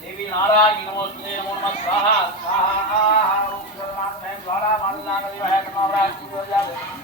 దేవి నారాయణ నమోస్తే నమో నమ స్వాహ స్వాహ ఓం ద్వారా మల్లాగ వివాహ నమో రాజు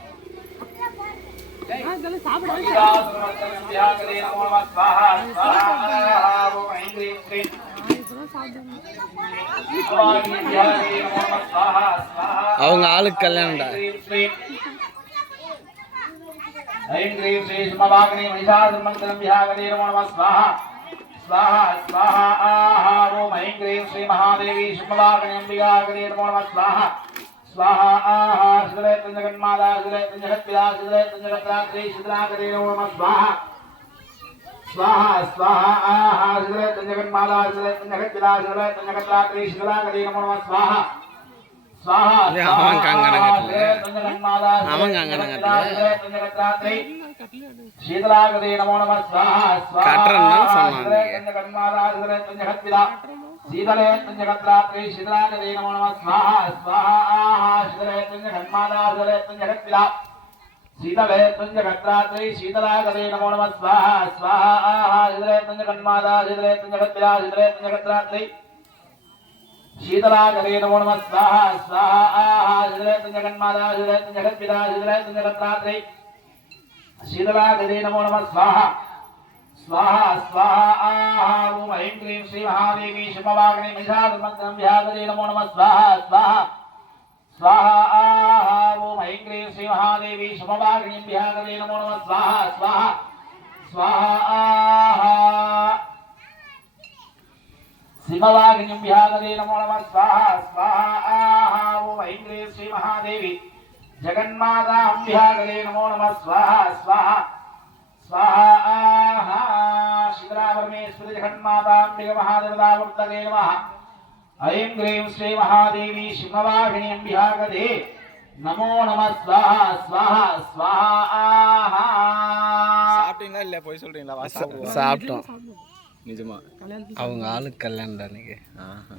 அவங்க ஆளுக்கு கல்யாணம்டா ஐம் கிரீம் ஸ்ரீ சுமபாகினி மணிஷாசுமந்திரம் விஹாகதே நமோ நம ஸ்வாஹா ஸ்வாஹா ஸ்வாஹா ஆஹா ஓம் ஐம் கிரீம் ஸ்ரீ மகாதேவி சுமபாகினி அம்பிகாகதே நமோ நம ஸ்வாஹா ஸ்வாஹா ஆஹா శ్రీ శిథిలాకరే నమ. స్వాహ. స్వాహ స్వాహ ఆహా. శిథిల జగన్మాలా శిథిల జగత్తిలా శిథిల జగత్రాత్రి శిథిలాకరే స్వాహ. శీతలాగదే నమో నమ. స్వాహ శీతలే స్వాహ స్వాహ శీతలే शीतवेत्रञ्जगत्रात्रै शीतलागते नमो नमः स्वाहा स्वाहा आहा शीतलेत्रञ्जगन्माता शीतलेत्रञ्जगत्या शीतलेत्रञ्जगत्रात्रै शीतलागते नमो नमः स्वाहा स्वाहा आहा शीतलेत्रञ्जगन्माता शीतलेत्रञ्जगत्पिता शीतलेत्रञ्जगत्रात्रै शीतलागते नमो नमः स्वाहा स्वाहा स्वाहा आहा ॐ ऐं क्रीं श्रीमहादेवी शिववाग्ने निषादमन्त्रं व्यासरे नमो नमः स्वाहा स्वाहा స్వాహా ఓం ఐం క్రీం శ్రీ మహాదేవి శుభవాగ్నిభ్యాగరే నమో నమ. స్వాహ స్వాహ స్వాహా శివవాగ్నిభ్యాగరే నమో నమ. స్వాహ స్వాహా ఓం ఐం క్రీం శ్రీ మహాదేవి జగన్మాతాంభ్యాగరే నమో నమ. స్వాహ స్వాహ స్వాహా శివరావమే జగన్మాతాంబిక మహాదేవతావృత్తగే నమ. ऐं ह्रीं श्री महादेवी शिववाहिनी अम्बिहागदे नमो नमः स्वाहा स्वाहा स्वाहा சாப்பிட்டீங்களா இல்லையா போய் சொல்றீங்களா வா சாப்பிடுவோம் சாப்பிட்டோம் நிஜமா அவங்க ஆளுக்கு கல்யாணம்டா இன்னைக்கு ஆஹா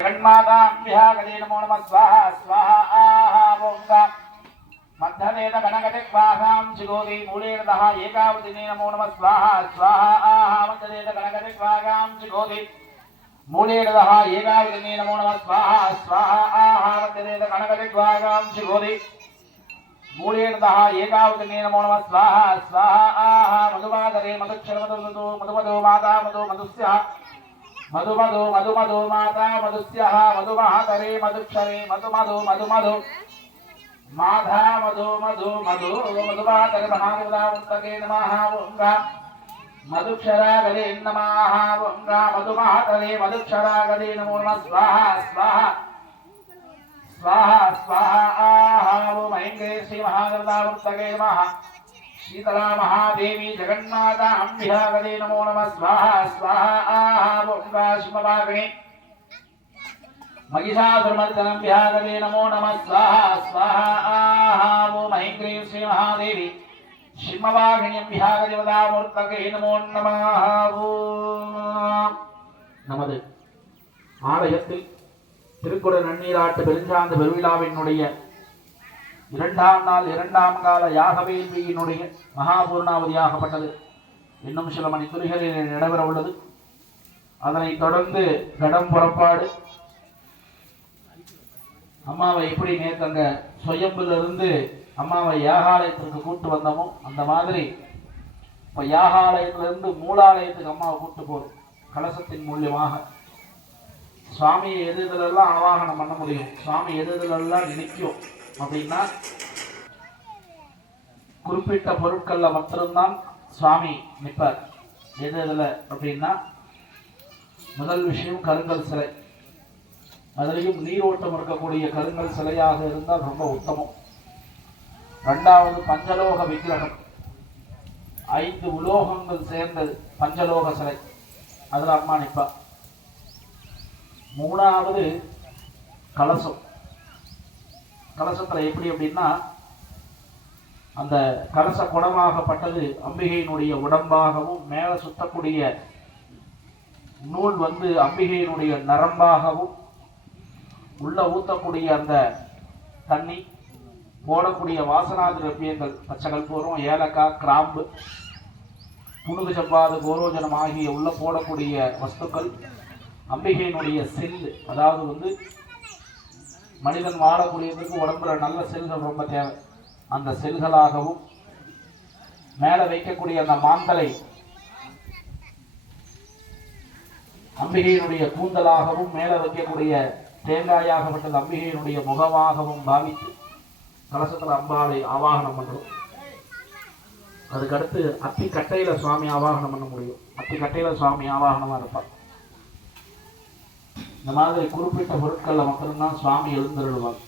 जगन्माताम्बिहागदे नमो नमः स्वाहा स्वाहा ओंगा मध्यदेव गणगतिक्वासां चिगोदि मूलेनतः एकावदिने नमो नमः स्वाहा स्वाहा मध्यदेव गणगतिक्वागां चिगोदि मूलेनतः एकावदिने మూలేడద ఏకావృతిని నమో నమ స్వాహ స్వాహ ఆహారవేద కనకవిద్వాగాం శివోది మూలేడద ఏకావృతిని నమో నమ స్వాహ స్వాహ ఆహా మధుమాదరే మధుక్షరమదు మధుమధు మాతా మధు మధుస్య మధుమధు మధుమధు మాతా మధుస్య మధుమహాదరే మధుక్షరే మధుమధు మధుమధు మాధా మధు మధు మధు మధుమాతరి మహాదేవదా ఉంతకే నమ మధుక్షరాగదే నమాహ వంగా మధుమహతలే మధుక్షరాగదే నమో నమ స్వాహ స్వాహ స్వాహ స్వాహ ఆహావో మహింగే శ్రీ మహాగర్దావృత్తగే నమః శీతలా మహాదేవి జగన్నాథ అంబిహాగదే నమో నమ స్వాహ స్వాహ ఆహావో వంగా శివభాగనే మహిషాసురమర్దనం విహాగదే నమో నమ స్వాహ స్వాహ ఆహావో మహింగ్రీం శ్రీ మహాదేవి சிம்மவாகினியம் விஹாகதிவதாமூர்த்தகே நமோ நமः ஓம். நமது ஆலயத்தில் திருக்குட நன்னீராட்டு பெருஞ்சாந்த பெருவிழாவினுடைய இரண்டாம் நாள் இரண்டாம் கால யாக மகாபூர்ணாவதியாகப்பட்டது. இன்னும் சில மணி துறைகளில் நடைபெற உள்ளது. அதனைத் தொடர்ந்து கடம் புறப்பாடு. அம்மாவை எப்படி நேற்று அங்க சுயம்பிலிருந்து அம்மாவை யாகாலயத்திற்கு கூட்டு வந்தோமோ அந்த மாதிரி இப்போ யாகாலயத்திலிருந்து மூலாலயத்துக்கு அம்மாவை கூட்டு போகிறோம் கலசத்தின் மூலியமாக. சுவாமியை எது ஆவாகனம் பண்ண முடியும். சுவாமி எது நினைக்கும். அப்படின்னா குறிப்பிட்ட பொருட்களில் மட்டும்தான் சுவாமி நிற்பார் எது இதில் அப்படின்னா முதல் விஷயம் கருங்கல் சிலை. அதுலேயும் நீரோட்டம் இருக்கக்கூடிய கருங்கல் சிலையாக இருந்தால் ரொம்ப உத்தமம். ரெண்டாவது பஞ்சலோக விக்கிரகம். ஐந்து உலோகங்கள் சேர்ந்தது பஞ்சலோக சிலை. அதில் அம்மா நிற்பா. மூணாவது கலசம். கலசத்தில் எப்படி அப்படின்னா அந்த கலச குடமாகப்பட்டது அம்பிகையினுடைய உடம்பாகவும் மேலே சுத்தக்கூடிய நூல் வந்து அம்பிகையினுடைய நரம்பாகவும் உள்ள ஊற்றக்கூடிய அந்த தண்ணி போடக்கூடிய வாசனா திரவியங்கள் பச்சை கற்பூரம் ஏலக்காய் கிராம்பு புனுகு சப்பாது கோரோஜனம் ஆகிய உள்ள போடக்கூடிய வஸ்துக்கள் அம்பிகையினுடைய செல்லு. அதாவது வந்து மனிதன் வாழக்கூடியதுக்கு உடம்புல நல்ல செல்கள் ரொம்ப தேவை. அந்த செல்களாகவும் மேலே வைக்கக்கூடிய அந்த மாந்தலை அம்பிகையினுடைய கூந்தலாகவும் மேலே வைக்கக்கூடிய தேங்காயாகப்பட்டது அம்பிகையினுடைய முகமாகவும் பாவித்து கலசத்தில் அம்பாளை ஆவாகனம் பண்ணுறோம். அதுக்கடுத்து அத்தி கட்டையில சுவாமி ஆவாகனம் பண்ண முடியும். அத்தி கட்டையில் சுவாமி ஆவாகனமா இருப்பார். இந்த மாதிரி குறிப்பிட்ட பொருட்களில் மட்டும்தான் சுவாமி எழுந்தருள்வார்.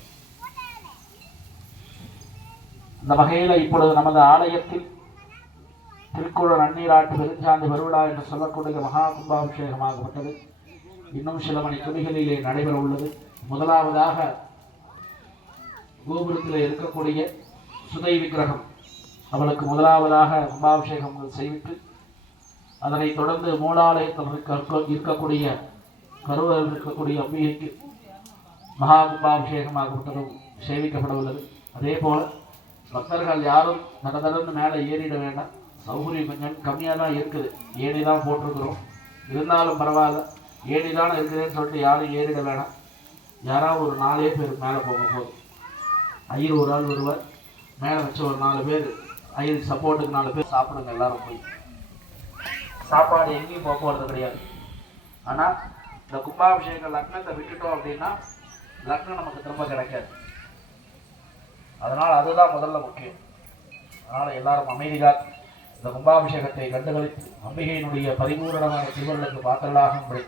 அந்த வகையில் இப்பொழுது நமது ஆலயத்தில் திருக்குறள் நன்னீராட்டு பெருஞ்சாந்து பெருவிழா என்று சொல்லக்கூடிய மகா கும்பாபிஷேகமாகப்பட்டது. இன்னும் சில மணி துணிகளிலே நடைபெற உள்ளது முதலாவதாக கோபுரத்தில் இருக்கக்கூடிய சுதை விக்கிரகம். அவளுக்கு முதலாவதாக கும்பாபிஷேகம் செய்வித்து அதனைத் தொடர்ந்து மூலாலயத்தில் இருக்க இருக்கக்கூடிய கருவறையில் இருக்கக்கூடிய அம்பிகைக்கு மகா கும்பாபிஷேகமாகப்பட்டதும் சேவிக்கப்பட உள்ளது அதே போல் பக்தர்கள் யாரும் நடந்தடன்னு மேலே ஏறிட வேண்டாம். சௌகரியம் கொஞ்சம் கம்மியாக தான் இருக்குது. ஏணி தான் போட்டிருக்கிறோம். இருந்தாலும் பரவாயில்ல. ஏணி தான் இருக்குதுன்னு சொல்லிட்டு யாரும் ஏறிட வேணாம். யாராவது ஒரு நாலே பேர் மேலே போக போதும். ஐயர் ஒரு ஆள் வருவார். மேலே வச்ச ஒரு நாலு பேர். ஐயர் சப்போர்ட்டுக்கு நாலு பேர் சாப்பிடுங்க எல்லாரும் போய். சாப்பாடு எங்கேயும் போக போகிறது கிடையாது. ஆனால் இந்த கும்பாபிஷேக லக்னத்தை விட்டுட்டோம் அப்படின்னா லக்னம் நமக்கு திரும்ப கிடைக்காது. அதனால் அதுதான் முதல்ல முக்கியம். அதனால் எல்லாரும் அமைதிகார் இந்த கும்பாபிஷேகத்தை கண்டுகளித்து அம்பிகையினுடைய பரிபூரணமான திருவள்ளுக்கு பாத்திரலாகும்படி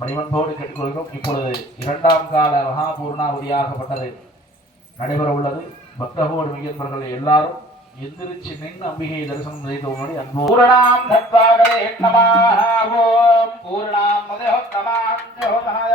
பணிவன்போடு கேட்டுக்கொள்கிறோம். இப்பொழுது இரண்டாம் கால மகாபூர்ணாவதியாகப்பட்டது நடைபெற உள்ளது பக்தகோடு மிகன்பர்கள் எல்லாரும் எந்திரிச்சு நின்று அம்பிகையை தரிசனம் செய்த முன்னாடி அன்போ பூரணாம் தத்வாகரே நமः ஓம். பூர்ணாம் மதயோத்தமாம் ஜோதாய